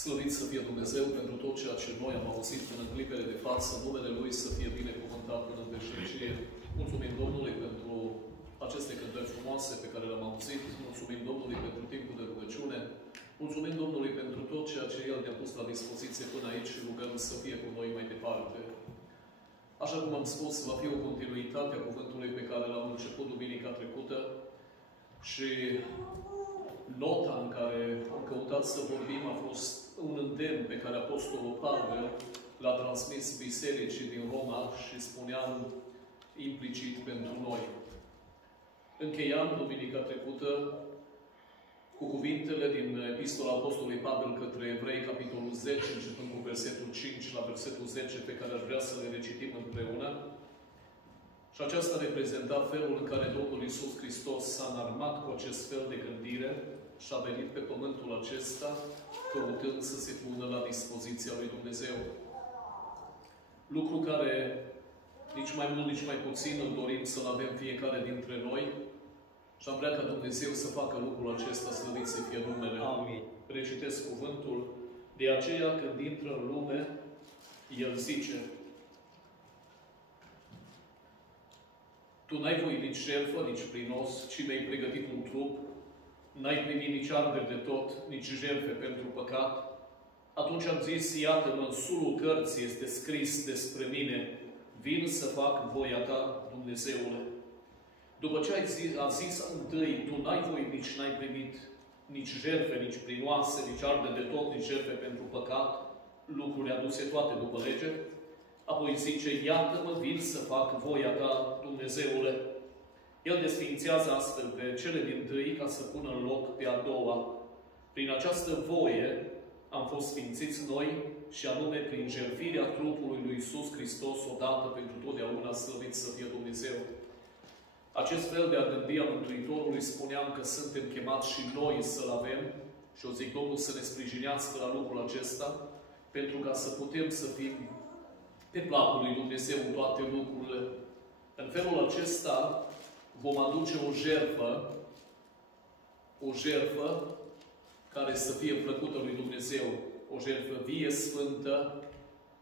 Slăvit să fie Dumnezeu pentru tot ceea ce noi am auzit până în clipele de față, numele Lui să fie binecuvântat până în veșnicie. Mulțumim Domnului pentru aceste cântări frumoase pe care le-am auzit. Mulțumim Domnului pentru timpul de rugăciune. Mulțumim Domnului pentru tot ceea ce El ne-a pus la dispoziție până aici și rugăm să fie cu noi mai departe. Așa cum am spus, va fi o continuitate a cuvântului pe care l-am început duminica trecută și nota în care am căutat să vorbim a fost un îndemn pe care Apostolul Pavel l-a transmis bisericii din Roma și spuneam implicit pentru noi. Încheiam duminica trecută cu cuvintele din Epistola Apostolului Pavel către Evrei, capitolul 10, începând cu versetul 5 la versetul 10, pe care aș vrea să le recitim împreună. Și aceasta reprezenta felul în care Domnul Iisus Hristos s-a înarmat cu acest fel de gândire și a venit pe pământul acesta, căutând să se pună la dispoziția lui Dumnezeu. Lucru care nici mai mult, nici mai puțin îl dorim să-l avem fiecare dintre noi și am vrea ca Dumnezeu să facă lucrul acesta, slăvit să fie numele. Amin. Recitesc cuvântul. De aceea, când intră în lume, El zice: Tu n-ai voit nici jertfă, nici prinos, ci mi-ai pregătit un trup, n-ai primit nici arderi de tot, nici jertfe pentru păcat. Atunci am zis: iată-mă, în sulul cărții este scris despre mine, vin să fac voia ta, Dumnezeule. După ce a zis întâi, tu n-ai voit, nici n-ai primit nici jertfe, nici prinoase, nici arderi de tot, nici jertfe pentru păcat, lucrurile aduse toate după lege. Apoi zice: iată-mă, vin să fac voia ta, Dumnezeule. El desființează astfel pe cele dintâi ca să pună în loc pe a doua. Prin această voie am fost sfințiți noi și anume prin jertfirea trupului lui Iisus Hristos odată pentru totdeauna, slăvit să fie Dumnezeu. Acest fel de a gândi a Mântuitorului spuneam că suntem chemați și noi să-l avem și o zic Domnul să ne sprijinească la lucrul acesta pentru ca să putem să fim pe placul lui Dumnezeu în toate lucrurile. În felul acesta vom aduce o jertfă care să fie plăcută lui Dumnezeu. O jertfă vie, sfântă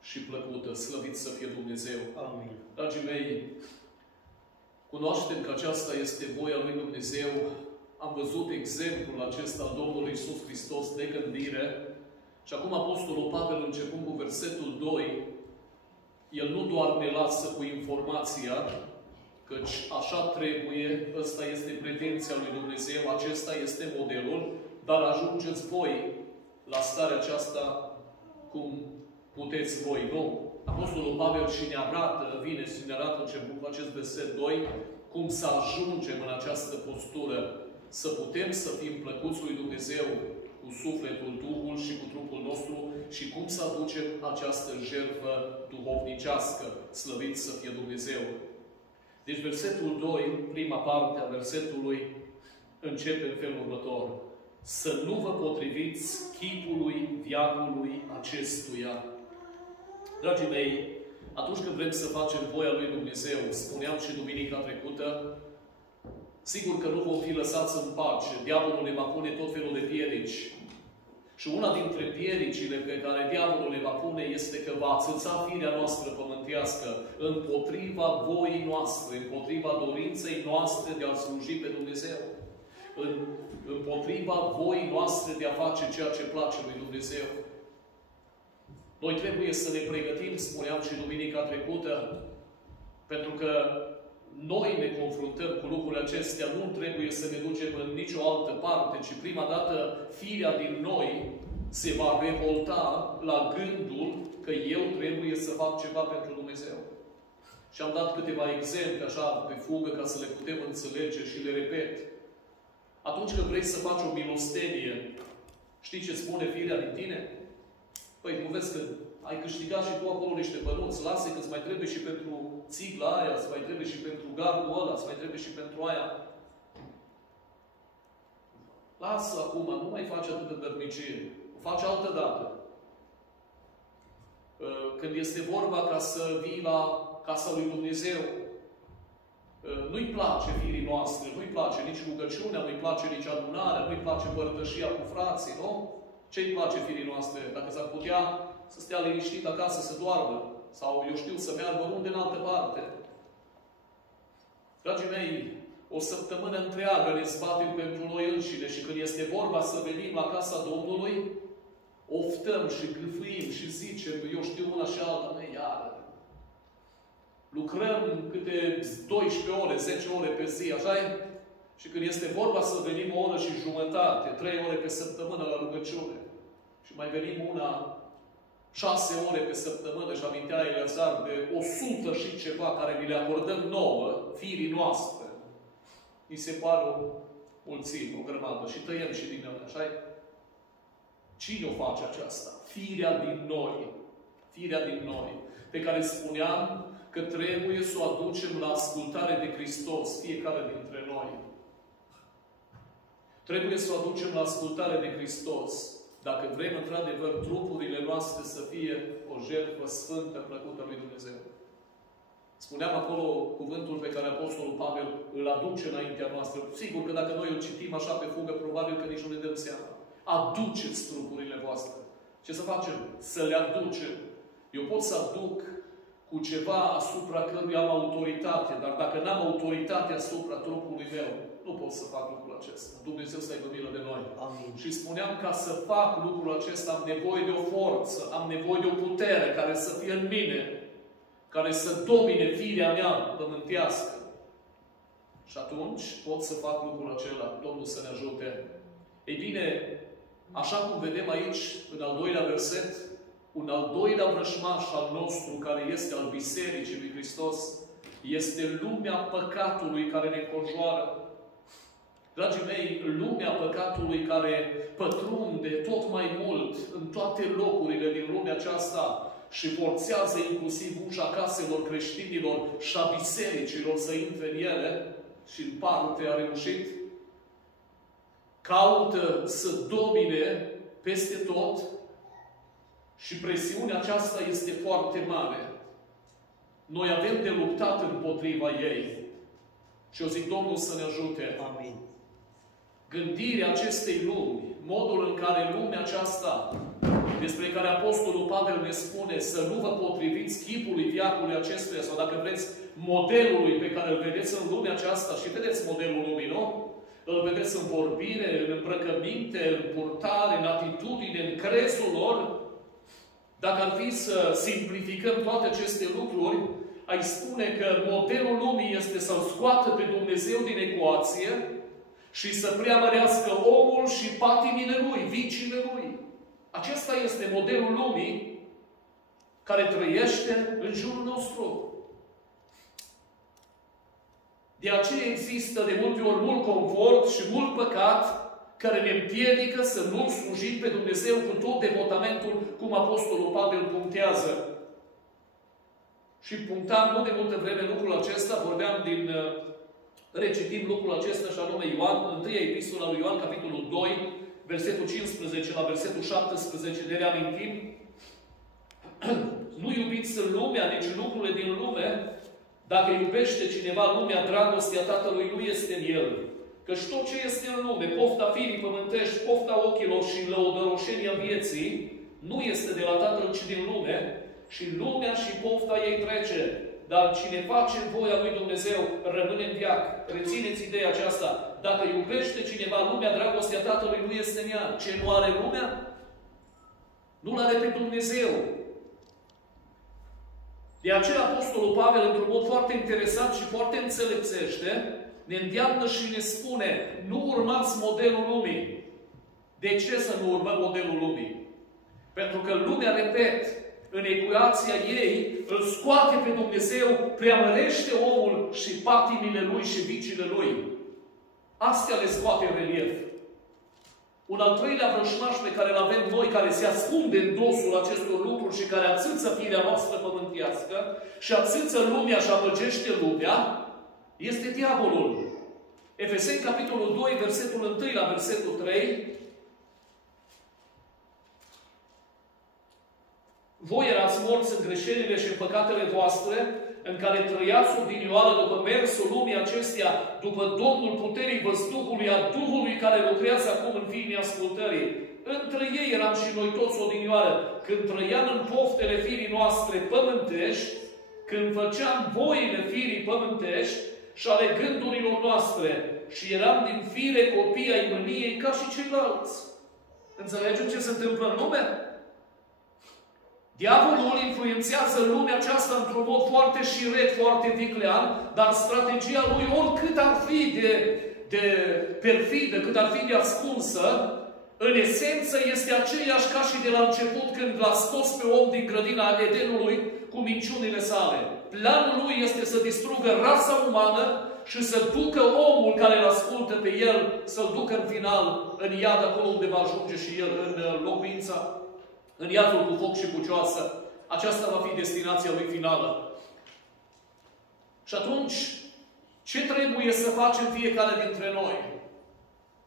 și plăcută. Slăvit să fie Dumnezeu. Amin. Dragii mei, cunoaștem că aceasta este voia lui Dumnezeu. Am văzut exemplul acesta al Domnului Iisus Hristos de gândire. Și acum Apostolul Pavel, începând cu versetul 2, el nu doar ne lasă cu informația, căci așa trebuie, ăsta este pretenția lui Dumnezeu, acesta este modelul, dar ajungeți voi la starea aceasta cum puteți voi, nu? Apostolul Pavel și ne arată, vine și ne arată începând cu acest verset 2, cum să ajungem în această postură, să putem să fim plăcuți lui Dumnezeu cu sufletul, Duhul și cu trupul nostru și cum să aducem această jertfă duhovnicească, slăvit să fie Dumnezeu. Deci versetul 2, prima parte a versetului, începe în felul următor: să nu vă potriviți chipului veacului acestuia. Dragii mei, atunci când vrem să facem voia lui Dumnezeu, spuneam și duminica trecută, sigur că nu vom fi lăsați în pace. Diavolul ne va pune tot felul de piedici. Și una dintre piedicile pe care diavolul le va pune este că va ațăța firea noastră pământească împotriva voii noastre, împotriva dorinței noastre de a sluji pe Dumnezeu, împotriva voii noastre de a face ceea ce place lui Dumnezeu. Noi trebuie să ne pregătim, spuneam și duminica trecută, pentru că noi ne confruntăm cu lucrurile acestea, nu trebuie să ne ducem în nicio altă parte, ci prima dată firea din noi se va revolta la gândul că eu trebuie să fac ceva pentru Dumnezeu. Și am dat câteva exemple, așa, pe fugă, ca să le putem înțelege și le repet. Atunci când vrei să faci o milostenie, știi ce spune firea din tine? Păi, nu vezi că ai câștigat și tu acolo niște bănuți, lasă că îți mai trebuie și pentru țigla aia, îți mai trebuie și pentru gardul ăla, îți mai trebuie și pentru aia. Lasă acum, nu mai faci atât de dărnicie. O faci altă dată. Când este vorba ca să vii la casa lui Dumnezeu, nu-i place firii noastre, nu-i place nici rugăciunea, nu-i place nici adunarea, nu-i place părtășia cu frații, nu? Ce-i place firii noastre? Dacă s-ar putea să stea liniștit acasă, să doarmă, sau, eu știu, să meargă unde în altă parte. Dragii mei, o săptămână întreagă ne zbatem pentru noi înșine și când este vorba să venim la casa Domnului, oftăm și gâfâim și zicem, eu știu una și alta, măi, iară. Lucrăm câte 12 ore, 10 ore pe zi, așa-i? Și când este vorba să venim o oră și jumătate, 3 ore pe săptămână la rugăciune, și mai venim una 6 ore pe săptămână, și amintea Eleazar de 100 și ceva care ni le acordăm nouă, firii noastre, mi se pare o mulțime, o grămadă, și tăiem și din ele, așa-i? Cine o face aceasta? Firea din noi. Firea din noi. Pe care spuneam că trebuie să o aducem la ascultare de Hristos, fiecare dintre noi. Trebuie să o aducem la ascultare de Hristos, dacă vrem, într-adevăr, trupurile noastre să fie o jertfă sfântă, plăcută lui Dumnezeu. Spuneam acolo cuvântul pe care Apostolul Pavel îl aduce înaintea noastră. Sigur că dacă noi îl citim așa pe fugă, probabil că nici nu ne dăm seama. Aduceți trupurile voastre. Ce să facem? Să le aducem. Eu pot să aduc cu ceva asupra căruia am autoritate, dar dacă n-am autoritate asupra trupului meu, nu pot să fac lucrul acesta. Dumnezeu să aibă milă de noi. Amin. Și spuneam, ca să fac lucrul acesta, am nevoie de o forță, am nevoie de o putere care să fie în mine, care să domine firea mea pământească. Și atunci pot să fac lucrul acela. Domnul să ne ajute. Ei bine, așa cum vedem aici, în al doilea verset, un al doilea vrășmaș al nostru, care este al Bisericii lui Hristos, este lumea păcatului care ne înconjoară. Dragii mei, lumea păcatului care pătrunde tot mai mult în toate locurile din lumea aceasta și forțează inclusiv ușa caselor creștinilor și a bisericilor să intre în ele, și în parte a reușit, caută să domine peste tot și presiunea aceasta este foarte mare. Noi avem de luptat împotriva ei. Și eu zic, Domnul să ne ajute. Amin. Gândirea acestei lumi, modul în care lumea aceasta, despre care Apostolul Pavel ne spune să nu vă potriviți chipului veacului acestuia, sau dacă vreți, modelului pe care îl vedeți în lumea aceasta, și vedeți modelul lumii, nu? Îl vedeți în vorbire, în îmbrăcăminte, în purtare, în atitudine, în crezul lor. Dacă ar fi să simplificăm toate aceste lucruri, ai spune că modelul lumii este să-L scoată pe Dumnezeu din ecuație și să preamărească omul și patimile lui, vicile lui. Acesta este modelul lumii care trăiește în jurul nostru. De aceea există de multe ori mult confort și mult păcat care ne împiedică să nu slujim pe Dumnezeu cu tot devotamentul, cum Apostolul Pavel punctează. Și punctam nu de multă vreme lucrul acesta, recitim lucrul acesta și anume Ioan, 1 Epistola lui Ioan, capitolul 2, versetul 15 la versetul 17, ne reamintim. Nu iubiți în lumea, nici lucrurile din lume. Dacă iubește cineva lumea, dragostea Tatălui nu este în el. Căci tot ce este în lume, pofta firii pământești, pofta ochilor și lăudăroșenia vieții, nu este de la Tatăl, ci din lume, și lumea și pofta ei trece. Dar cine face voia lui Dumnezeu, rămâne în veac. Rețineți ideea aceasta. Dacă iubește cineva lumea, dragostea Tatălui nu este în ea. Ce nu are lumea? Nu-L are pe Dumnezeu. De aceea Apostolul Pavel, într-un mod foarte interesant și foarte înțelepțește, ne îndeamnă și ne spune, nu urmați modelul lumii. De ce să nu urmăm modelul lumii? Pentru că lumea, repet, în ecuația ei, îl scoate pe Dumnezeu, preamărește omul și patimile lui și vicile lui. Astea le scoate în relief. Un al treilea vrășmaș pe care îl avem noi, care se ascunde în dosul acestor lucruri și care ațâță firea noastră pământească și ațâță lumea și amăgește lumea, este diavolul. Efeseni, capitolul 2, versetul 1 la versetul 3. Voi erați morți în greșelile și în păcatele voastre, în care trăiați odinioară după mersul lumii acesteia, după Domnul puterii văzduhului, a Duhului care lucrează acum în fiii neascultării. Între ei eram și noi toți odinioară, când trăiam în poftele firii noastre pământești, când făceam voile firii pământești și ale gândurilor noastre și eram din fire copii ai mâniei ca și ceilalți. Înțelegem ce se întâmplă în lume? Diavolul influențează lumea aceasta într-un mod foarte șiret, foarte viclean, dar strategia lui, oricât ar fi de perfidă, cât ar fi de ascunsă, în esență este aceeași ca și de la început când l-a scos pe om din grădina Edenului cu minciunile sale. Planul lui este să distrugă rasa umană și să ducă omul care îl ascultă pe el, să-l ducă în final în iad, acolo unde va ajunge și el, în locuința, în iadul cu foc și pucioasă. Aceasta va fi destinația lui finală. Și atunci, ce trebuie să facem fiecare dintre noi?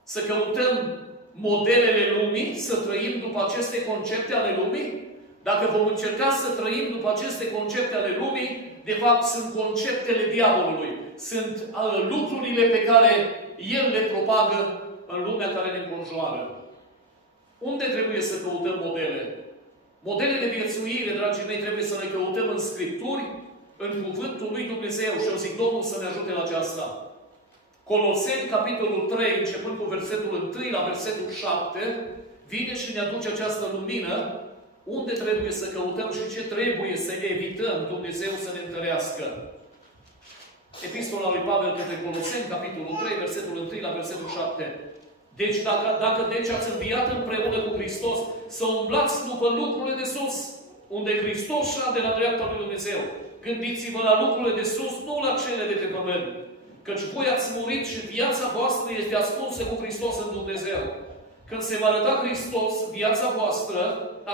Să căutăm modelele lumii, să trăim după aceste concepte ale lumii? Dacă vom încerca să trăim după aceste concepte ale lumii, de fapt sunt conceptele diavolului. Sunt lucrurile pe care el le propagă în lumea care ne înconjoară. Unde trebuie să căutăm modele? Modele de viețuire, dragii mei, trebuie să le căutăm în Scripturi, în Cuvântul lui Dumnezeu. Și eu zic Domnul să ne ajute la aceasta. Coloseni, capitolul 3, începând cu versetul 1 la versetul 7, vine și ne aduce această lumină unde trebuie să căutăm și ce trebuie să evităm Dumnezeu să ne întărească. Epistola lui Pavel către Coloseni, capitolul 3, versetul 1 la versetul 7. Deci, dacă ați înviat împreună cu Hristos, să umblați după lucrurile de sus, unde Hristos șade la dreapta lui Dumnezeu. Gândiți-vă la lucrurile de sus, nu la cele de pe pământ. Căci voi ați murit și viața voastră este ascunsă cu Hristos în Dumnezeu. Când se va arăta Hristos, viața voastră,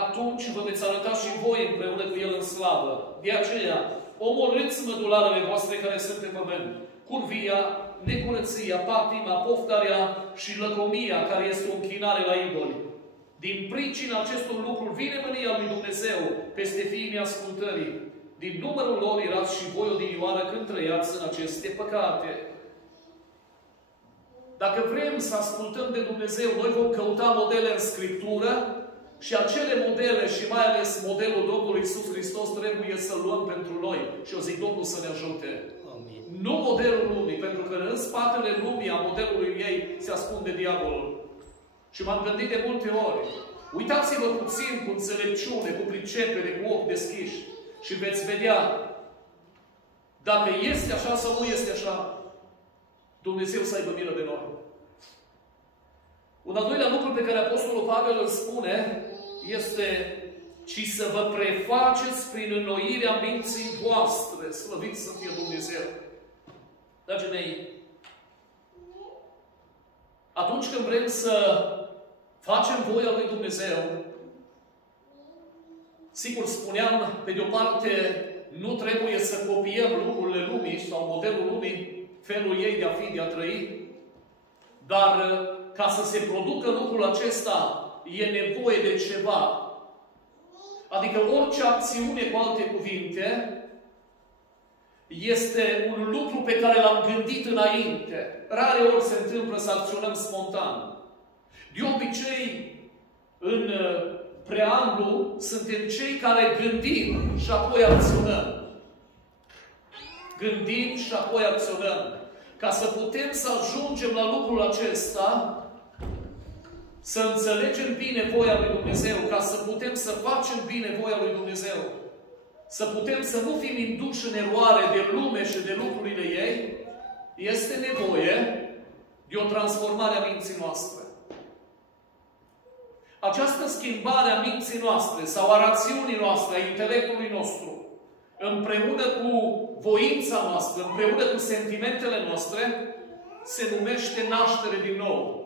atunci vă veți arăta și voi împreună cu El în slavă. De aceea, omorâți mădularele voastre care sunt pe pământ. Curvia, necurăția, patima, poftarea și lăcomia, care este o închinare la idoli. Din pricina acestor lucruri vine mânia lui Dumnezeu peste fiii neascultării. Din numărul lor erați și voi odinioară când trăiați în aceste păcate. Dacă vrem să ascultăm de Dumnezeu, noi vom căuta modele în Scriptură și acele modele și mai ales modelul Domnului Iisus Hristos trebuie să luăm pentru noi. Și eu zic Domnul să ne ajute. Amin. Nu modelul lumii, pentru că în spatele lumii, a modelului ei, se ascunde diavolul. Și m-am gândit de multe ori. Uitați-vă puțin cu înțelepciune, cu pricepere, cu ochi deschiși și veți vedea dacă este așa sau nu este așa. Dumnezeu să aibă milă de noi. Un al doilea lucru pe care Apostolul Pavel îl spune este: ci să vă prefaceți prin înnoirea minții voastre. Slăvit să fie Dumnezeu. Dragii mei, atunci când vrem să facem voia lui Dumnezeu, sigur spuneam, pe de o parte, nu trebuie să copiem lucrurile lumii sau modelul lumii, felul ei de a fi, de a trăi, dar ca să se producă lucrul acesta, e nevoie de ceva. Adică orice acțiune, cu alte cuvinte, este un lucru pe care l-am gândit înainte. Rare ori se întâmplă să acționăm spontan. De obicei, în preamblu, suntem cei care gândim și apoi acționăm. Gândim și apoi acționăm. Ca să putem să ajungem la lucrul acesta, să înțelegem bine voia lui Dumnezeu, ca să putem să facem bine voia lui Dumnezeu, să putem să nu fim induși în eroare de lume și de lucrurile ei, este nevoie de o transformare a minții noastre. Această schimbare a minții noastre sau a rațiunii noastre, a intelectului nostru, împreună cu voința noastră, împreună cu sentimentele noastre, se numește naștere din nou.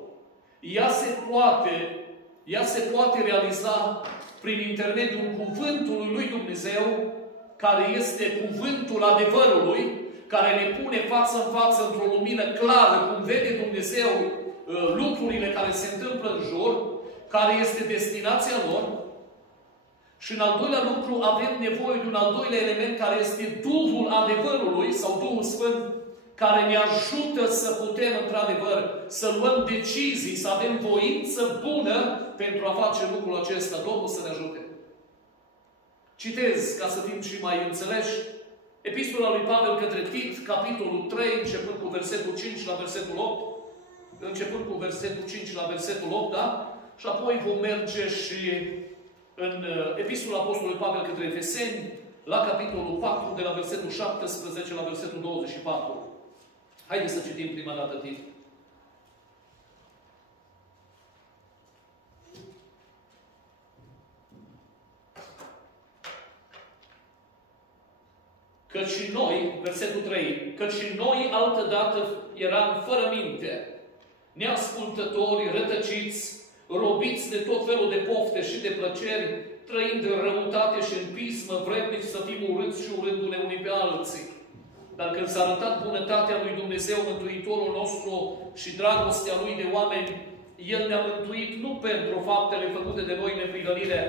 Ea se poate realiza prin intermediul cuvântului lui Dumnezeu, care este cuvântul adevărului, care ne pune față în față într-o lumină clară, cum vede Dumnezeu lucrurile care se întâmplă în jur, care este destinația lor. Și în al doilea lucru avem nevoie de un al doilea element care este Duhul adevărului sau Duhul Sfânt, care ne ajută să putem, într-adevăr, să luăm decizii, să avem voință bună pentru a face lucrul acesta. Domnul să ne ajute. Citez, ca să fim și mai înțeleși, Epistola lui Pavel către Tit, capitolul 3, începând cu versetul 5 la versetul 8, începând cu versetul 5 la versetul 8, da? Și apoi vom merge și în Epistola Apostolului Pavel către Efeseni, la capitolul 4, de la versetul 17 la versetul 24. Haideți să citim prima dată Tit. Căci și noi, versetul 3, căci și noi altădată eram fără minte, neascultători, rătăciți, robiți de tot felul de pofte și de plăceri, trăind în răutate și în pismă, vrednici să fim urâți și urându-ne unii pe alții. Dar când s-a arătat bunătatea lui Dumnezeu, Mântuitorul nostru și dragostea Lui de oameni, El ne-a mântuit nu pentru faptele făcute de noi neprihănire,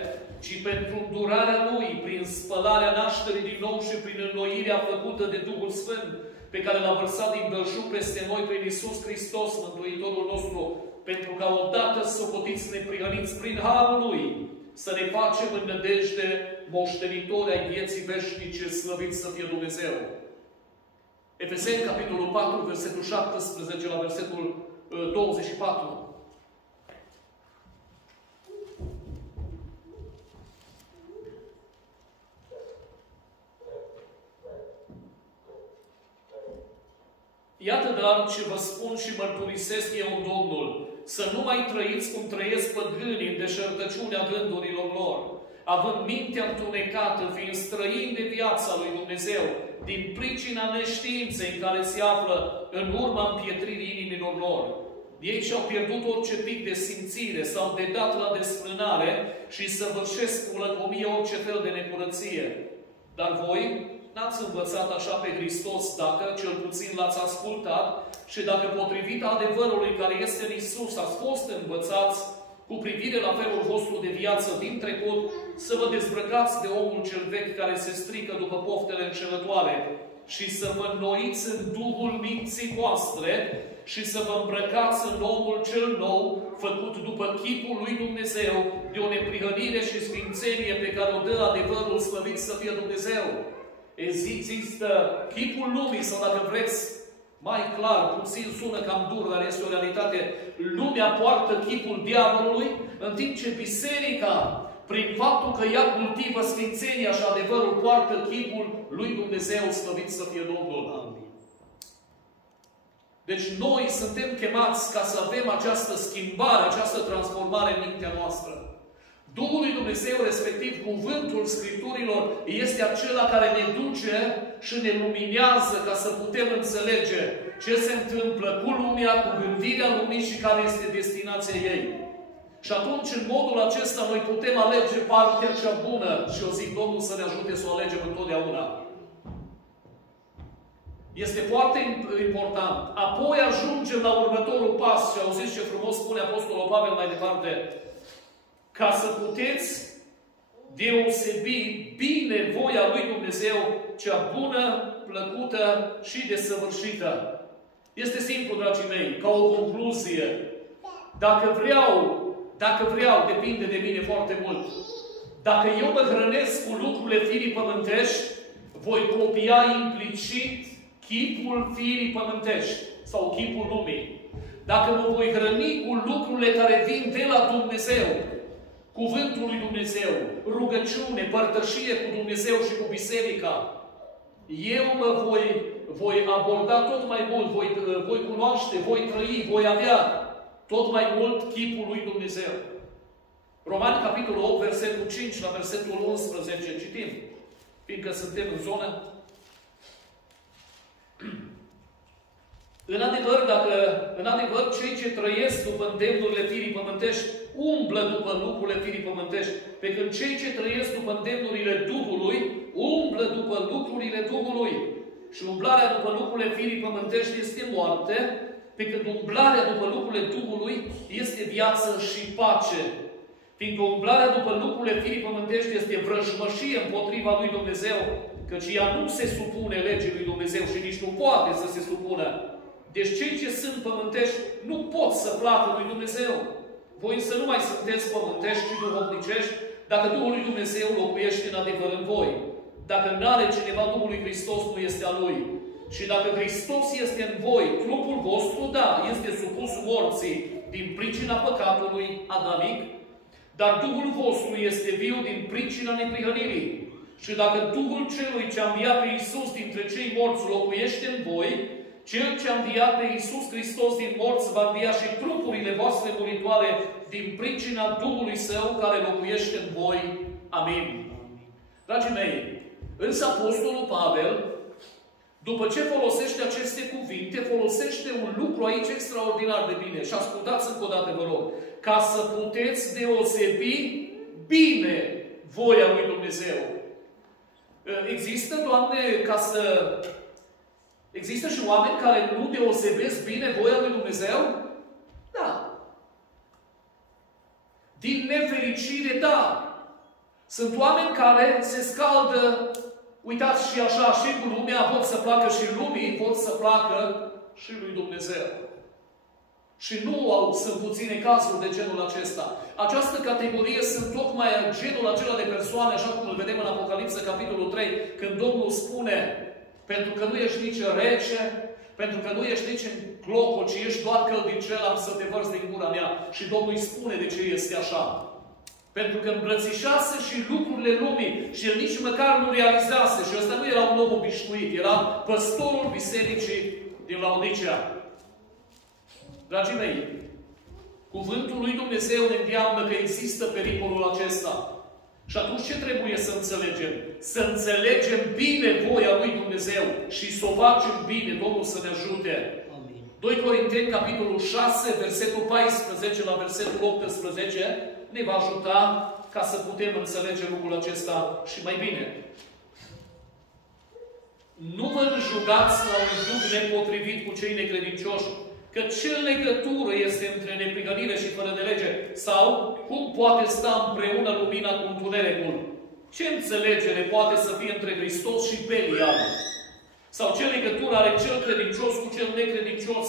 ci pentru îndurarea Lui, prin spălarea nașterii din nou și prin înnoirea făcută de Duhul Sfânt, pe care L-a vărsat din belșug peste noi prin Iisus Hristos, Mântuitorul nostru, pentru ca odată socotiți neprihăniți prin harul Lui, să ne facem în nădejde moștenitori ai vieții veșnice, slăvit să fie Dumnezeu. Efeseni, capitolul 4, versetul 17 la versetul 24. Iată dar ce vă spun și mărturisesc eu în Domnul, să nu mai trăiți cum trăiesc păgânii în deșertăciunea gândurilor lor, având mintea întunecată, fiind străini de viața lui Dumnezeu, din pricina neștiinței în care se află în urma împietririi inimilor lor. Ei și-au pierdut orice pic de simțire, s-au dedat la desfrânare și săvârșesc cu lăcomie orice fel de necurăție. Dar voi n-ați învățat așa pe Hristos, dacă cel puțin l-ați ascultat și dacă potrivit adevărului care este în Iisus ați fost învățați cu privire la felul vostru de viață din trecut, să vă dezbrăcați de omul cel vechi care se strică după poftele înșelătoare și să vă înnoiți în Duhul minții voastre și să vă îmbrăcați în omul cel nou, făcut după chipul lui Dumnezeu, de o neprihănire și sfințenie pe care o dă adevărul, slăvit să fie Dumnezeu. Există chipul lumii, sau dacă vreți, mai clar, puțin sună cam dur, dar este o realitate. Lumea poartă chipul diavolului, în timp ce biserica, prin faptul că ea cultivă sfințenia și adevărul, poartă chipul lui Dumnezeu, slăvit să fie Domnul. Amin. Deci noi suntem chemați ca să avem această schimbare, această transformare în mintea noastră. Duhul lui Dumnezeu, respectiv cuvântul Scripturilor, este acela care ne duce și ne luminează ca să putem înțelege ce se întâmplă cu lumea, cu gândirea lumii și care este destinația ei. Și atunci, în modul acesta, noi putem alege partea cea bună și eu zic, Domnul să ne ajute să o alegem întotdeauna. Este foarte important. Apoi ajungem la următorul pas și auziți ce frumos spune Apostolul Pavel mai departe. Ca să puteți deosebi bine voia lui Dumnezeu, cea bună, plăcută și desăvârșită. Este simplu, dragii mei, ca o concluzie. Dacă vreau, depinde de mine foarte mult. Dacă eu mă hrănesc cu lucrurile firii pământești, voi copia implicit chipul firii pământești sau chipul lumii. Dacă mă voi hrăni cu lucrurile care vin de la Dumnezeu, Cuvântul lui Dumnezeu, rugăciune, părtășie cu Dumnezeu și cu biserica, eu mă voi aborda tot mai mult, voi cunoaște, voi trăi, voi avea tot mai mult chipul lui Dumnezeu. Romani, capitolul 8, versetul 5 la versetul 11, citim, fiindcă suntem în zonă. În adevăr, cei ce trăiesc după îndemnurile firii pământești umblă după lucrurile firii pământești, pe când cei ce trăiesc după îndemnurile Duhului umblă după lucrurile Duhului. Și umblarea după lucrurile firii pământești este moarte, pe când umblarea după lucrurile Duhului este viață și pace. Fiindcă umblarea după lucrurile firii pământești este vrăjmășie împotriva lui Dumnezeu, căci ea nu se supune legii lui Dumnezeu și nici nu poate să se supună. Deci cei ce sunt pământești nu pot să placă lui Dumnezeu. Voi însă nu mai sunteți pământești, ci duhovnicești, dacă Duhul lui Dumnezeu locuiește în adevăr în voi. Dacă n-are cineva Duhul lui Hristos, nu este a lui. Și dacă Hristos este în voi, trupul vostru, da, este supus morții din pricina păcatului adamic, dar Duhul vostru este viu din pricina neprihănirii. Și dacă Duhul celui ce a înviat pe Iisus dintre cei morți locuiește în voi, Cel ce a înviat pe Iisus Hristos din morți va învia și trupurile voastre muritoare din pricina Duhului Său care locuiește în voi. Amin. Dragii mei, însă Apostolul Pavel, după ce folosește aceste cuvinte, folosește un lucru aici extraordinar de bine. Și ascultați încă o dată, vă rog. Ca să puteți deosebi bine voia lui Dumnezeu. Există, Doamne, există și oameni care nu deosebesc bine voia lui Dumnezeu? Da. Din nefericire, da. Sunt oameni care se scaldă, uitați și așa, și cu lumea, pot să placă și lumii, pot să placă și lui Dumnezeu. Și sunt puține cazuri de genul acesta. Această categorie sunt tocmai genul acela de persoane, așa cum îl vedem în Apocalipsă, capitolul 3, când Domnul spune: pentru că nu ești nici rece, pentru că nu ești nici în clocot, ci ești doar căldicel, am să te vărți din gura mea. Și Domnul îi spune de ce este așa. Pentru că îmbrățișase și lucrurile lumii și el nici măcar nu realizase. Și ăsta nu era un om obișnuit, era păstorul bisericii din Laodicea. Dragii mei, cuvântul lui Dumnezeu ne îndeamnă că există pericolul acesta. Și atunci ce trebuie să înțelegem? Să înțelegem bine voia lui Dumnezeu și să o facem bine. Domnul să ne ajute. Amin. 2 Corinteni, capitolul 6, versetul 14 la versetul 18, ne va ajuta ca să putem înțelege lucrul acesta și mai bine. Nu vă înjugați la un jug nepotrivit cu cei necredincioși, că ce legătură este între neprihănire și fără de lege? Sau cum poate sta împreună lumina cu întunericul? Ce înțelegere poate să fie între Hristos și Belial? Sau ce legătură are cel credincios cu cel necredincios?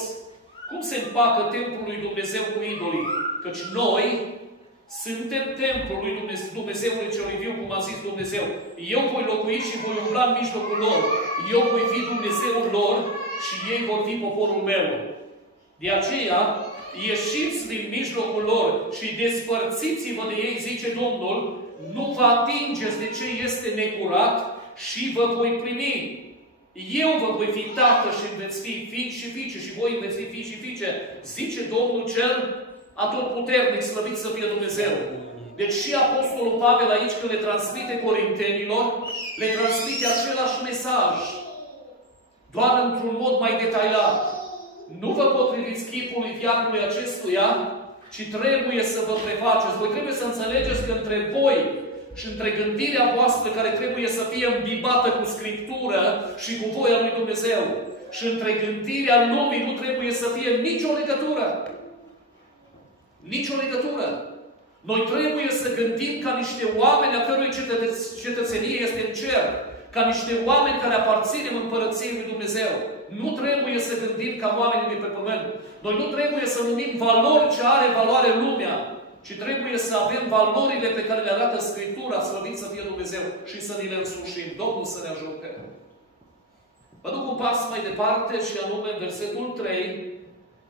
Cum se împacă templul lui Dumnezeu cu idolii? Căci noi suntem templul lui Dumnezeului celui viu, cum a zis Dumnezeu. Eu voi locui și voi umbla în mijlocul lor. Eu voi fi Dumnezeul lor și ei vor fi poporul meu. De aceea, ieșiți din mijlocul lor și despărțiți-vă de ei, zice Domnul, nu vă atingeți de ce este necurat și vă voi primi. Eu vă voi fi tată și veți fi fiici și fiice și voi veți fi fiici și fiice, zice Domnul cel atotputernic, slăvit să fie Dumnezeu. Deci și Apostolul Pavel aici, când le transmite corintenilor, le transmite același mesaj, doar într-un mod mai detaliat. Nu vă potriviți chipului viacului acestuia, ci trebuie să vă prefaceți. Voi trebuie să înțelegeți că între voi și între gândirea voastră, care trebuie să fie îmbibată cu Scriptură și cu voia lui Dumnezeu, și între gândirea lumii nu trebuie să fie nicio legătură. Nicio legătură. Noi trebuie să gândim ca niște oameni a cărui cetățenie este în cer, ca niște oameni care aparținem împărăției lui Dumnezeu. Nu trebuie să gândim ca oamenii de pe pământ. Noi nu trebuie să numim valori ce are valoare lumea, ci trebuie să avem valorile pe care le arată Scriptura, slăvit să fie Dumnezeu, și să ni le însușim. Domnul să ne ajute. Mă duc un pas mai departe și anume în versetul 3.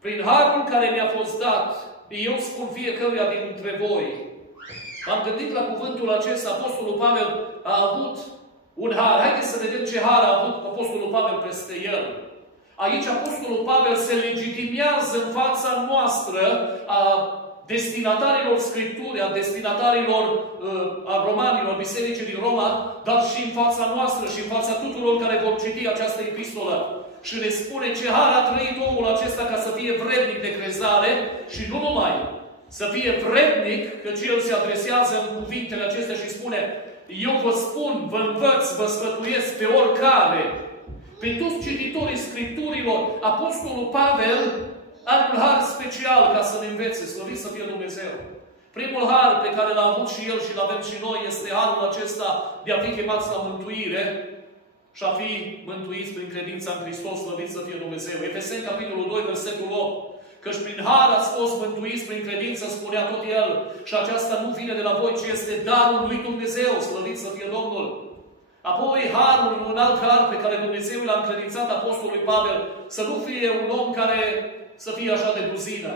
Prin harul care mi-a fost dat, eu spun fiecăruia dintre voi. M-am gândit la cuvântul acesta. Apostolul Pavel a avut un har. Haideți să vedem ce har a avut Apostolul Pavel peste el. Aici Apostolul Pavel se legitimează în fața noastră a destinatarilor Scripturii, a destinatarilor a romanilor, bisericii din Roma, dar și în fața noastră și în fața tuturor care vor citi această epistolă. Și ne spune ce har a trăit omul acesta ca să fie vrednic de crezare și nu numai. Să fie vrednic, căci el se adresează în cuvintele acestea și spune: eu vă spun, vă învăț, vă sfătuiesc pe oricare. Pe toți cititorii Scripturilor, Apostolul Pavel are un har special ca să ne învețe, slăvit să fie Dumnezeu. Primul har pe care l-a avut și el și l-avem și noi este harul acesta de a fi chemați la mântuire. și a fi mântuiți prin credința în Hristos, slăvit să fie Dumnezeu. Efeseni, capitolul 2, versetul 8. Căci prin har ați fost mântuiți prin credință, spunea tot el, și aceasta nu vine de la voi, ci este darul lui Dumnezeu, slăvit să fie Domnul. Apoi harul, un alt har pe care Dumnezeu l-a încredințat apostolului Pavel, să nu fie un om care să fie așa de duzină,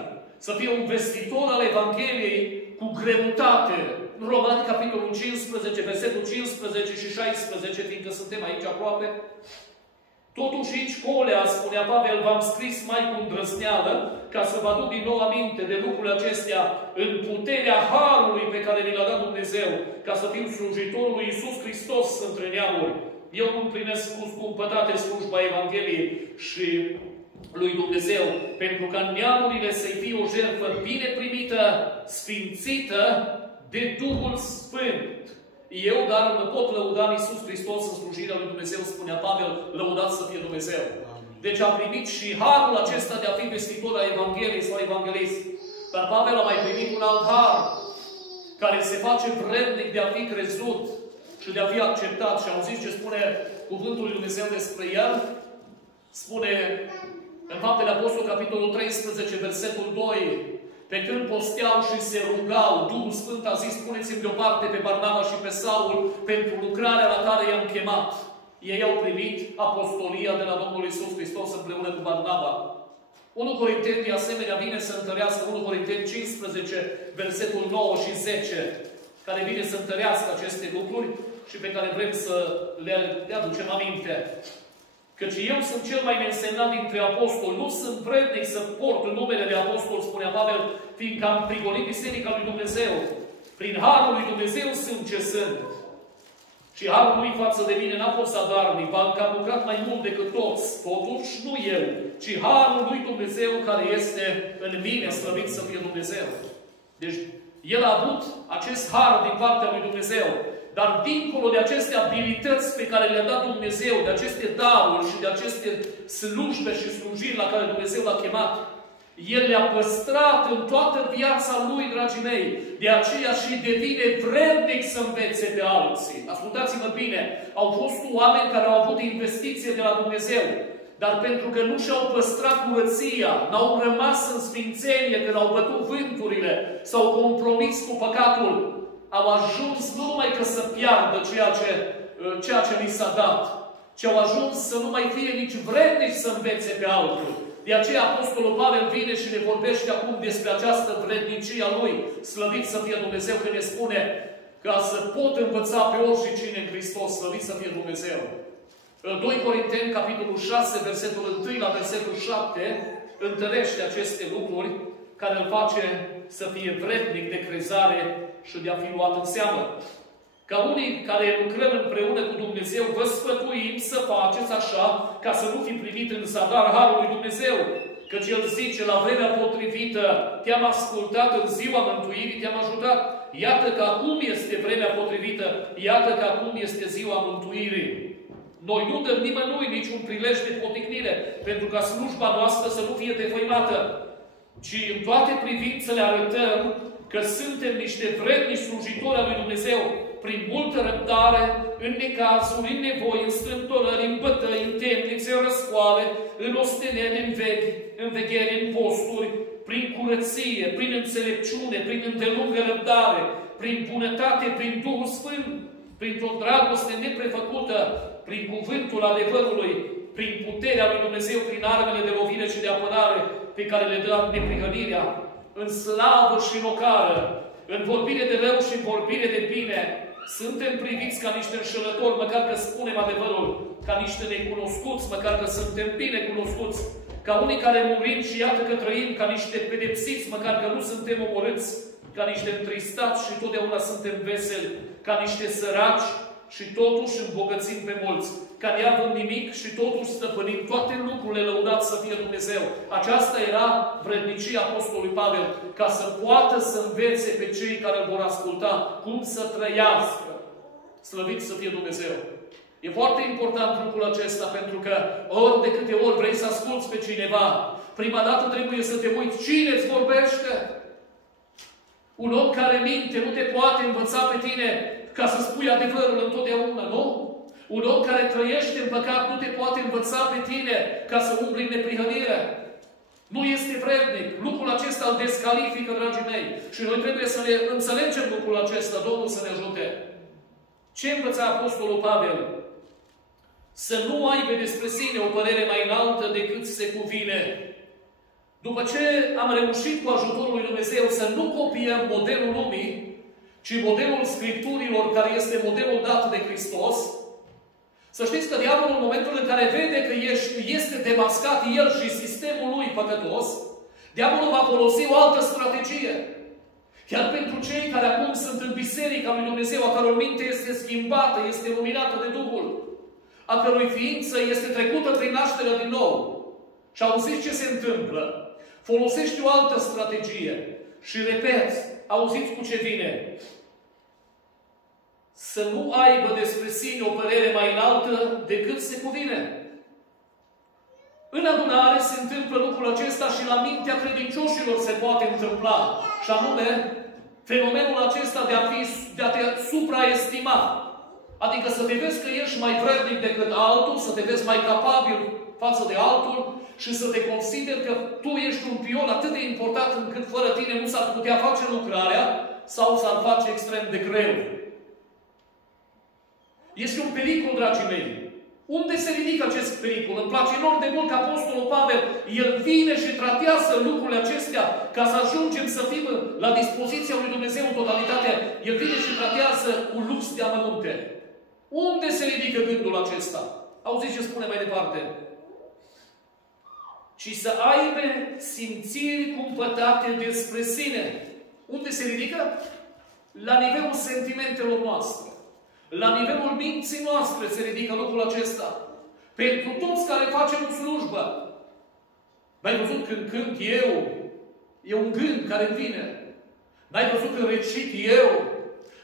să fie un vestitor al Evangheliei cu greutate. Romani, capitolul 15, versetul 15 și 16, fiindcă suntem aici aproape. Totuși aici colea, spunea Pavel, v-am scris mai cu îndrăzneală, ca să vă aduc din nou aminte de lucrurile acestea în puterea harului pe care mi l-a dat Dumnezeu, ca să fiu slujitorul lui Iisus Hristos între neamuri. Eu împlinesc cu scumpătate slujba Evangheliei și lui Dumnezeu, pentru ca neamurile să-i fie o jertfă bine primită, sfințită de Duhul Sfânt. Eu, dar mă pot lăuda în Iisus Hristos în slujirea lui Dumnezeu, spunea Pavel, lăudat să fie Dumnezeu. Deci am primit și harul acesta de a fi vestitor a Evangheliei sau evanghelist. Dar Pavel a mai primit un alt har, care se face vrednic de a fi crezut și de a fi acceptat. Și auziți ce spune cuvântul lui Dumnezeu despre el? Spune în Faptele Apostolului, capitolul 13, versetul 2, pe când posteau și se rugau, Duhul Sfânt a zis, puneți-mi deoparte pe Barnaba și pe Saul pentru lucrarea la care i-am chemat. Ei au primit apostolia de la Domnul Iisus Hristos împreună cu Barnaba. 1 Corinteni, de asemenea, vine să întărească 1 Corinteni 15, versetul 9 și 10, care vine să întărească aceste lucruri și pe care vrem să le aducem aminte. Căci eu sunt cel mai neînsemnat dintre apostoli, nu sunt vrednic să port numele de apostol, spunea Pavel, fiindcă am prigonit Biserica lui Dumnezeu. Prin harul lui Dumnezeu sunt ce sunt. Și harul lui față de mine n-a fost zadarnic, că am lucrat mai mult decât toți. Totuși, nu eu, ci harul lui Dumnezeu care este în mine, slăvit să fie Dumnezeu. Deci, el a avut acest har din partea lui Dumnezeu. Dar dincolo de aceste abilități pe care le-a dat Dumnezeu, de aceste daruri și de aceste slujbe și slujiri la care Dumnezeu l-a chemat, El le-a păstrat în toată viața Lui, dragii mei. De aceea și devine vrednic să învețe pe alții. Ascultați-mă bine, au fost oameni care au avut investiție de la Dumnezeu, dar pentru că nu și-au păstrat curăția, n-au rămas în sfințenie când au bătut vânturile, s-au compromis cu păcatul, au ajuns nu numai că să piardă ceea ce li s-a dat, ci au ajuns să nu mai fie nici vrednici să învețe pe altul. De aceea Apostolul Pavel vine și ne vorbește acum despre această vrednicie a lui. Slăvit să fie Dumnezeu că ne spune ca să pot învăța pe oricine în Hristos. Slăvit să fie Dumnezeu. 2 Corinteni, capitolul 6, versetul 1 la versetul 7, întărește aceste lucruri care îl face să fie vrednic de crezare și de a fi luat în seamă. Ca unii care lucrăm împreună cu Dumnezeu, vă sfătuim să faceți așa, ca să nu fi primit în zadar harul lui Dumnezeu. Căci El zice, la vremea potrivită, te-am ascultat în ziua mântuirii, te-am ajutat. Iată că acum este vremea potrivită, iată că acum este ziua mântuirii. Noi nu dăm nimănui niciun prilej de poticnire, pentru ca slujba noastră să nu fie defăimată, ci în toate privințele arătăm că suntem niște vrednici slujitori al lui Dumnezeu, prin multă răbdare, în necazuri, în nevoi, în strâmtorări, în bătăi, în temnițe, în răscoale, în osteneli, în vegheri, în posturi, prin curăție, prin înțelepciune, prin îndelungă răbdare, prin bunătate, prin Duhul Sfânt, printr-o dragoste neprefăcută, prin cuvântul adevărului, prin puterea lui Dumnezeu, prin armele de lovire și de apărare pe care le dă neprihănirea, în slavă și în ocară, în vorbire de rău și în vorbire de bine. Suntem priviți ca niște înșelători, măcar că spunem adevărul, ca niște necunoscuți, măcar că suntem bine cunoscuți, ca unii care murim și iată că trăim, ca niște pedepsiți, măcar că nu suntem omorâți, ca niște întristați și totdeauna suntem veseli, ca niște săraci și totuși îmbogățim pe mulți, ca neavând nimic și totuși stăpânim toate lucrurile, lăudat să fie Dumnezeu. Aceasta era vrednicia Apostolului Pavel, ca să poată să învețe pe cei care îl vor asculta cum să trăiască. Slăvit să fie Dumnezeu! E foarte important lucrul acesta, pentru că ori de câte ori vrei să asculți pe cineva, prima dată trebuie să te uiți cine îți vorbește. Un om care minte nu te poate învăța pe tine ca să spui adevărul întotdeauna, nu? Un om care trăiește în păcat nu te poate învăța pe tine ca să umbli în neprihănire. Nu este vrednic. Lucrul acesta îl descalifică, dragii mei. Și noi trebuie să ne înțelegem lucrul acesta. Domnul să ne ajute. Ce învăța Apostolul Pavel? Să nu aibă despre sine o părere mai înaltă decât se cuvine. După ce am reușit cu ajutorul lui Dumnezeu să nu copiem modelul lumii, ci modelul Scripturilor, care este modelul dat de Hristos, să știți că diavolul, în momentul în care vede că este demascat el și sistemul lui păcătos, diavolul va folosi o altă strategie. Chiar pentru cei care acum sunt în Biserica lui Dumnezeu, a căror minte este schimbată, este luminată de Duhul, a cărui ființă este trecută prin nașterea din nou. Și auziți ce se întâmplă? Folosești o altă strategie. Și repet, auziți cu ce vine. Să nu aibă despre sine o părere mai înaltă decât se cuvine. În adunare se întâmplă lucrul acesta și la mintea credincioșilor se poate întâmpla. Și anume, fenomenul acesta de a te supraestima. Adică să te vezi că ești mai vrednic decât altul, să te vezi mai capabil față de altul și să te consideri că tu ești un pion atât de important încât fără tine nu s-ar putea face lucrarea sau s-ar face extrem de greu. Este un pericol, dragii mei. Unde se ridică acest pericol? Îmi place enorm de mult că Apostolul Pavel, el vine și tratează lucrurile acestea ca să ajungem să fim la dispoziția lui Dumnezeu în totalitate. El vine și tratează cu lux de amănunte. Unde se ridică gândul acesta? Auziți ce spune mai departe? Și să aibă simțiri cumpătate despre sine. Unde se ridică? La nivelul sentimentelor noastre. La nivelul minții noastre se ridică lucrul acesta. Pentru toți care facem slujbă. N-ai văzut când cânt eu? E un gând care îmi vine. N-ai văzut când recit eu?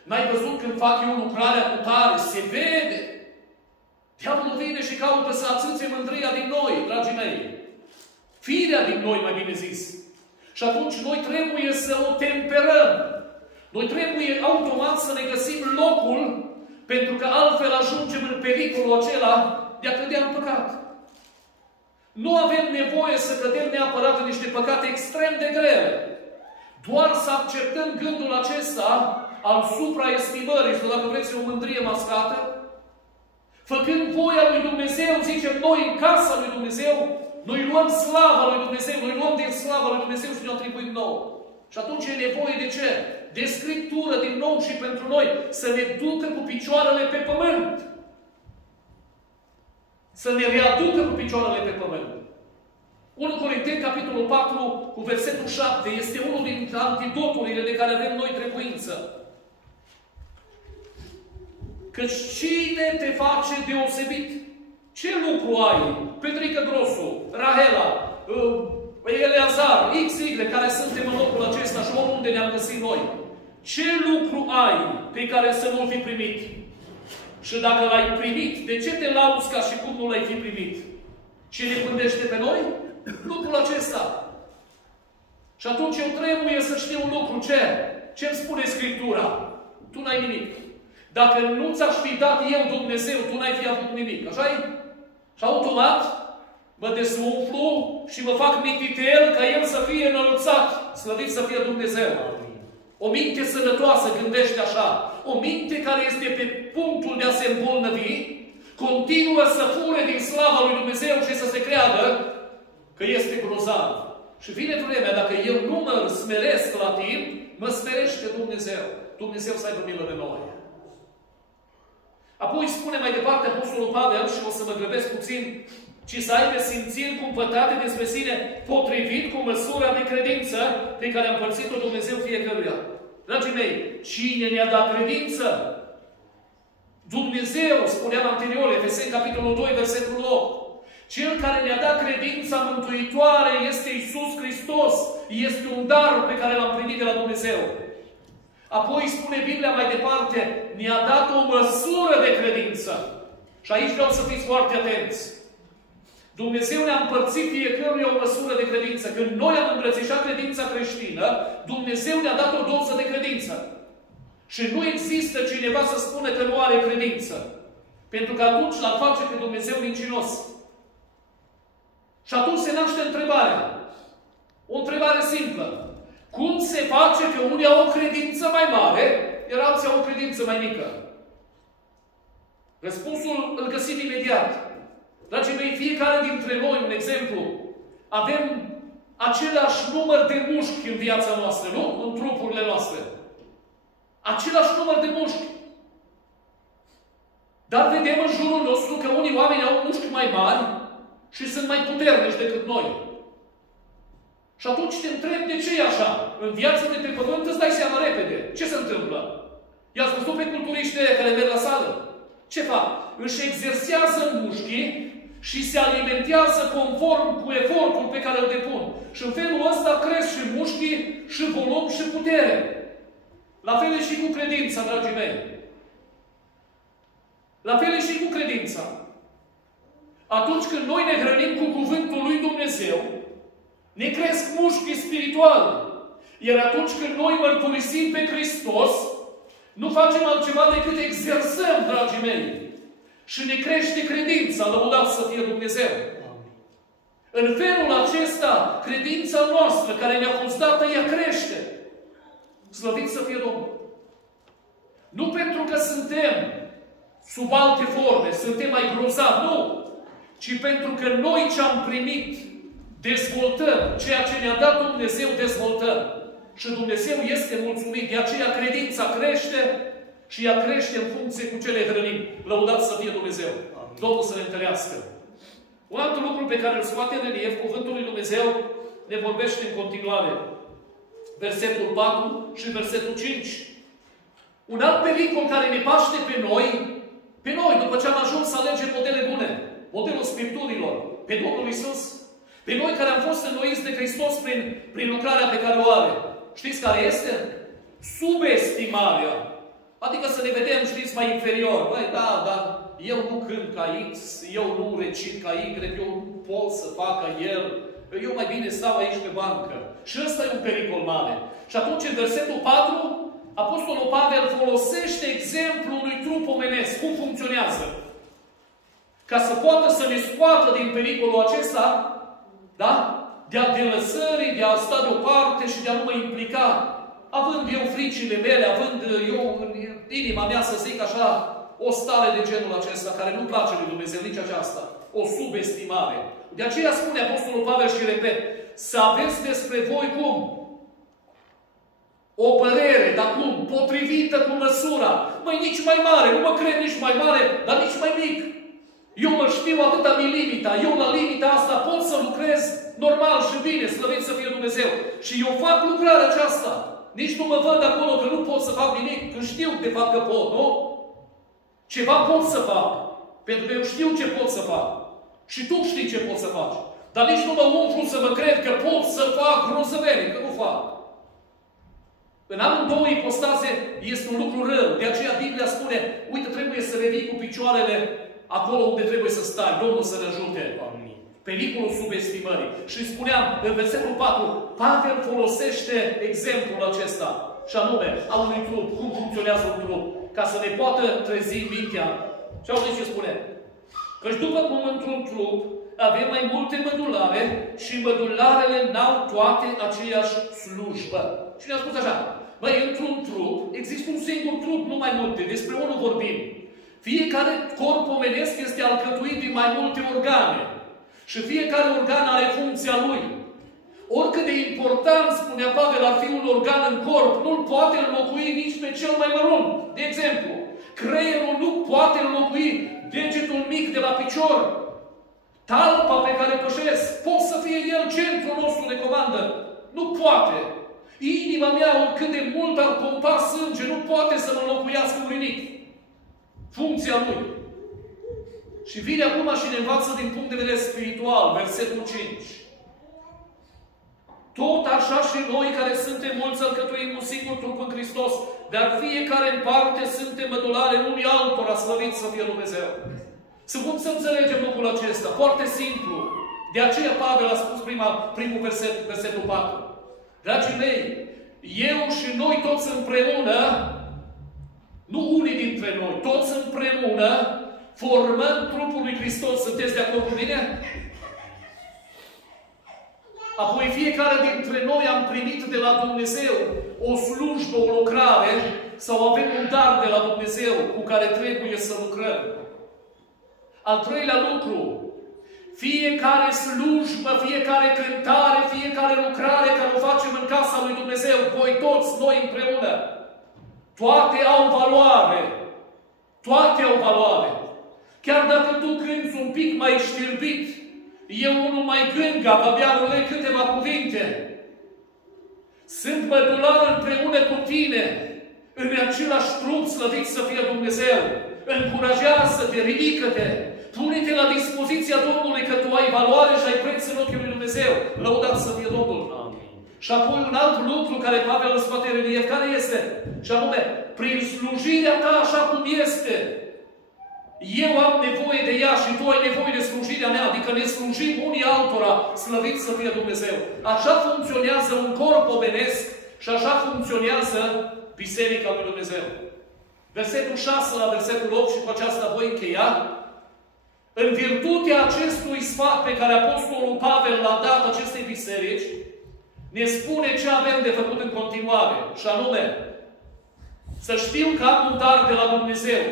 N-ai văzut când fac eu lucrarea cu tare? Se vede. Diavolul vine și caută să ațâțe mândria din noi, dragii mei. Firea din noi, mai bine zis. Și atunci noi trebuie să o temperăm. Noi trebuie automat să ne găsim locul, pentru că altfel ajungem în pericolul acela de a cădea în păcat. Nu avem nevoie să cădem neapărat în niște păcate extrem de grele. Doar să acceptăm gândul acesta al supraestimării, sau dacă vreți o mândrie mascată, făcând voia lui Dumnezeu, zicem noi în casa lui Dumnezeu, noi luăm slava lui Dumnezeu, noi luăm din slava lui Dumnezeu și ne-o atribuim nouă. Și atunci e nevoie de ce? De Scriptură din nou și pentru noi, să ne ducă cu picioarele pe pământ. Să ne readucă cu picioarele pe pământ. 1 Corinteni, capitolul 4, cu versetul 7, este unul din antidoturile de care avem noi trebuință. Căci cine te face deosebit? Ce lucru ai? Petrică Grosu, Rahela, Eleazar, XY, care suntem în locul acesta și oriunde ne-am găsit noi. Ce lucru ai pe care să nu-l fi primit? Și dacă l-ai primit, de ce te lauzi ca și cum nu l-ai fi primit? Cine gândește pe noi? Lucrul acesta. Și atunci eu trebuie să știu un lucru. Ce? Ce-mi spune Scriptura? Tu n-ai nimic. Dacă nu ți-aș fi dat eu Dumnezeu, tu n-ai fi avut nimic. Așa-i? Și automat mă desumflu și mă fac mititel ca El să fie înălțat. Slăvit să fie Dumnezeu. O minte sănătoasă gândește așa. O minte care este pe punctul de a se îmbolnăvi, continuă să fure din slava lui Dumnezeu și să se creadă că este grozav. Și vine vremea, dacă eu nu mă smeresc la timp, mă smerește Dumnezeu. Dumnezeu să aibă milă de noi. Apoi spune mai departe Apostolul Pavel, și o să mă grăbesc puțin, ci să aibă simțiri cumpătate despre sine, potrivit cu măsura de credință pe care a împărțit-o Dumnezeu fiecăruia. Dragii mei, cine ne-a dat credință? Dumnezeu, spuneam anterior, Efeseni, capitolul 2, versetul 8. Cel care ne-a dat credința mântuitoare este Iisus Hristos. Este un dar pe care l-am primit de la Dumnezeu. Apoi spune Biblia mai departe, ne-a dat o măsură de credință. Și aici vreau să fiți foarte atenți. Dumnezeu ne-a împărțit fiecăruia o măsură de credință. Când noi am îmbrățișat credința creștină, Dumnezeu ne-a dat o doză de credință. Și nu există cineva să spună că nu are credință. Pentru că atunci l-ar face pe Dumnezeu mincinos. Și atunci se naște întrebarea. O întrebare simplă. Cum se face că unii au o credință mai mare, iar alții au o credință mai mică? Răspunsul îl găsim imediat. Dragii mei, fiecare dintre noi, un exemplu, avem același număr de mușchi în viața noastră, nu? În trupurile noastre. Același număr de mușchi. Dar vedem în jurul nostru că unii oameni au mușchi mai mari și sunt mai puternici decât noi. Și atunci te întreb de ce e așa. În viața de pe pământ îți dai seama repede. Ce se întâmplă? I-ați văzut pe culturiștii care merg la sală? Ce fac? Își exersează mușchii și se alimentează conform cu efortul pe care îl depun. Și în felul ăsta cresc și mușchii, și volum, și putere. La fel e și cu credința, dragii mei. La fel e și cu credința. Atunci când noi ne hrănim cu cuvântul lui Dumnezeu, ne cresc mușchii spirituali. Iar atunci când noi mărturisim pe Hristos, nu facem altceva decât exersăm, dragii mei. Și ne crește credința, lăudat să fie Dumnezeu. În felul acesta, credința noastră, care ne-a fost dată, ea crește. Slăvit să fie Domnul. Nu pentru că suntem sub alte forme, suntem mai grozavi, nu. Ci pentru că noi ce am primit, dezvoltăm. Ceea ce ne-a dat Dumnezeu, dezvoltăm. Și Dumnezeu este mulțumit. De aceea credința crește și ea crește în funcție cu ce le hrănim. Lăudat să fie Dumnezeu. Amin. Domnul să ne întărească. Un alt lucru pe care îl scoate în relief, cuvântul lui Dumnezeu ne vorbește în continuare. Versetul 4 și versetul 5. Un alt pericol care ne paște pe noi, după ce am ajuns să alegem modele bune, modelul Scripturilor, pe Domnul Iisus, pe noi care am fost înnoiți de Hristos prin lucrarea pe care o are. Știți care este? Subestimarea. Adică să ne vedem, știți, mai inferior. Băi, da, dar eu nu cânt ca X, eu nu recit ca Y, eu nu pot să fac ca el, eu mai bine stau aici pe bancă. Și ăsta e un pericol mare. Și atunci, în versetul 4, Apostolul Pavel folosește exemplul unui trup omenesc. Cum funcționează? Ca să poată să ne scoată din pericolul acesta, da? De a delăsării, de a sta deoparte și de a nu mă implica. Având eu fricile mele, având eu în inima mea, să zic așa, o stare de genul acesta, care nu place lui Dumnezeu, nici aceasta. O subestimare. De aceea spune Apostolul Pavel și repet, să aveți despre voi cum? O părere, dar cum? Potrivită cu măsura. Măi, nici mai mare, nu mă cred nici mai mare, dar nici mai mic. Eu mă știu atâta limita. Eu la limita asta pot să lucrez normal și bine, slăvit să fie Dumnezeu. Și eu fac lucrarea aceasta. Nici nu mă văd acolo că nu pot să fac nimic, că știu de fapt că pot, nu? Ceva pot să fac. Pentru că eu știu ce pot să fac. Și tu știi ce pot să faci. Dar nici nu mă umflu să mă cred că pot să fac grozăvere, că nu fac. În amândouă ipostaze este un lucru rău. De aceea Biblia spune, uite, trebuie să revii cu picioarele acolo unde trebuie să stai. Domnul să ne ajute. Amin. Pericolul subestimării. Și spuneam, în versetul 4, Pavel folosește exemplul acesta. Și anume, a unui trup. Cum funcționează un trup? Ca să ne poată trezi mintea. Și auziți ce spune? Căci după cum într-un trup avem mai multe mădulare și mădularele n-au toate aceeași slujbă. Și ne-a spus așa, băi, într-un trup există un singur trup, nu mai multe. Despre unul vorbim. Fiecare corp omenesc este alcătuit din mai multe organe. Și fiecare organ are funcția lui. Oricât de important, spunea Pavel, ar fi un organ în corp, nu-l poate înlocui nici pe cel mai mărunt. De exemplu, creierul nu poate înlocui degetul mic de la picior. Talpa pe care pășesc, pot să fie el centrul nostru de comandă. Nu poate. Inima mea, oricât de mult ar pompa sânge, nu poate să mă înlocuiască un rinic. Funcția lui. Și vine acum și ne învață din punct de vedere spiritual, versetul 5. Tot așa și noi care suntem mulți alcătuim un singur trup în Hristos, dar fiecare în parte suntem mădulare unii altora, slăvit să fie Dumnezeu. Să cum să înțelegem lucrul acesta? Foarte simplu. De aceea Pavel a spus primul verset, versetul 4. Dragii mei, eu și noi toți împreună, nu unii dintre noi, toți împreună, formăm trupul lui Hristos. Sunteți de acord cu mine? Apoi fiecare dintre noi am primit de la Dumnezeu o slujbă, o lucrare, sau avem un dar de la Dumnezeu cu care trebuie să lucrăm. Al treilea lucru, fiecare slujbă, fiecare cântare, fiecare lucrare care o facem în casa lui Dumnezeu, voi toți, noi împreună, toate au valoare. Toate au valoare. Chiar dacă tu cânti un pic mai știrbit, eu unul mai gângav, abia rulei câteva cuvinte. Sunt mădular împreună cu tine, în același trup, slăvit să fie Dumnezeu. Încurajează-te, ridică-te, pune-te la dispoziția Domnului că tu ai valoare și ai preț în ochii lui Dumnezeu. Lăudat să fie Domnul. Amin. Și apoi un alt lucru care Pavel îl scoate în relief, care este? Și anume, prin slujirea ta așa cum este, eu am nevoie de ea și tu ai nevoie de slujirea mea, adică ne slujim unii altora, slăvit să fie Dumnezeu. Așa funcționează un corp omenesc și așa funcționează Biserica lui Dumnezeu. Versetul 6 la versetul 8 și cu aceasta voi încheia. În virtutea acestui sfat pe care Apostolul Pavel l-a dat acestei biserici, ne spune ce avem de făcut în continuare. Și anume, să știu că am un dar de la Dumnezeu.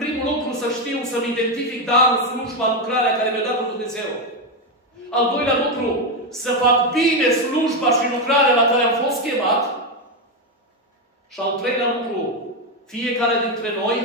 Primul lucru, să știu, să-mi identific darul, slujba, lucrarea care mi-a dat Dumnezeu. Al doilea lucru, să fac bine slujba și lucrarea la care am fost chemat. Și al treilea lucru, fiecare dintre noi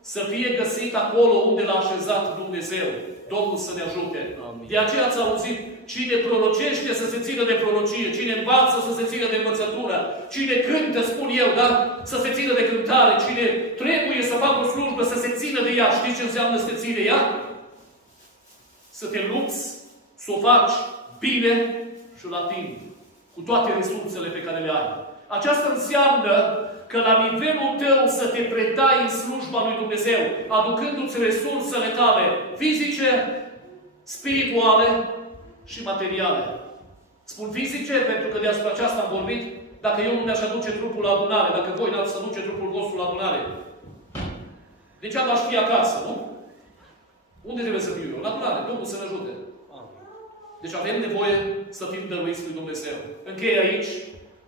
să fie găsit acolo unde l-a așezat Dumnezeu. Domnul să ne ajute. Amin. De aceea ați auzit, cine prorocește să se țină de prorocie, cine învață să se țină de învățătură, cine cântă, spun eu, dar să se țină de cântare, cine trebuie să facă o slujbă, să se țină de ea. Știți ce înseamnă să te ții de ea? Să te lupți, să o faci bine și la timp, cu toate resursele pe care le ai. Aceasta înseamnă că la nivelul tău să te predai în slujba lui Dumnezeu, aducându-ți resursele tale fizice, spirituale și materiale. Spun fizice pentru că despre aceasta am vorbit. Dacă eu nu mi-aș aduce trupul la adunare, dacă voi n-ați aduce trupul vostru la adunare, degeaba aș fi acasă, nu? Unde trebuie să fiu eu? La adunare. Domnul să ne ajute. Deci avem nevoie să fim dăruiți lui Dumnezeu. Închei aici,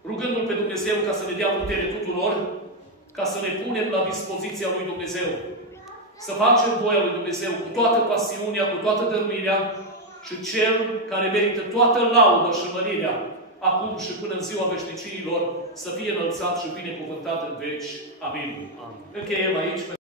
rugându-L pe Dumnezeu ca să ne dea putere tuturor, ca să ne punem la dispoziția lui Dumnezeu. Să facem voia lui Dumnezeu cu toată pasiunea, cu toată dăruirea și Cel care merită toată laudă și mărirea, acum și până în ziua veșniciilor, să fie înălțat și binecuvântat în veci. Amin. Încheiem aici.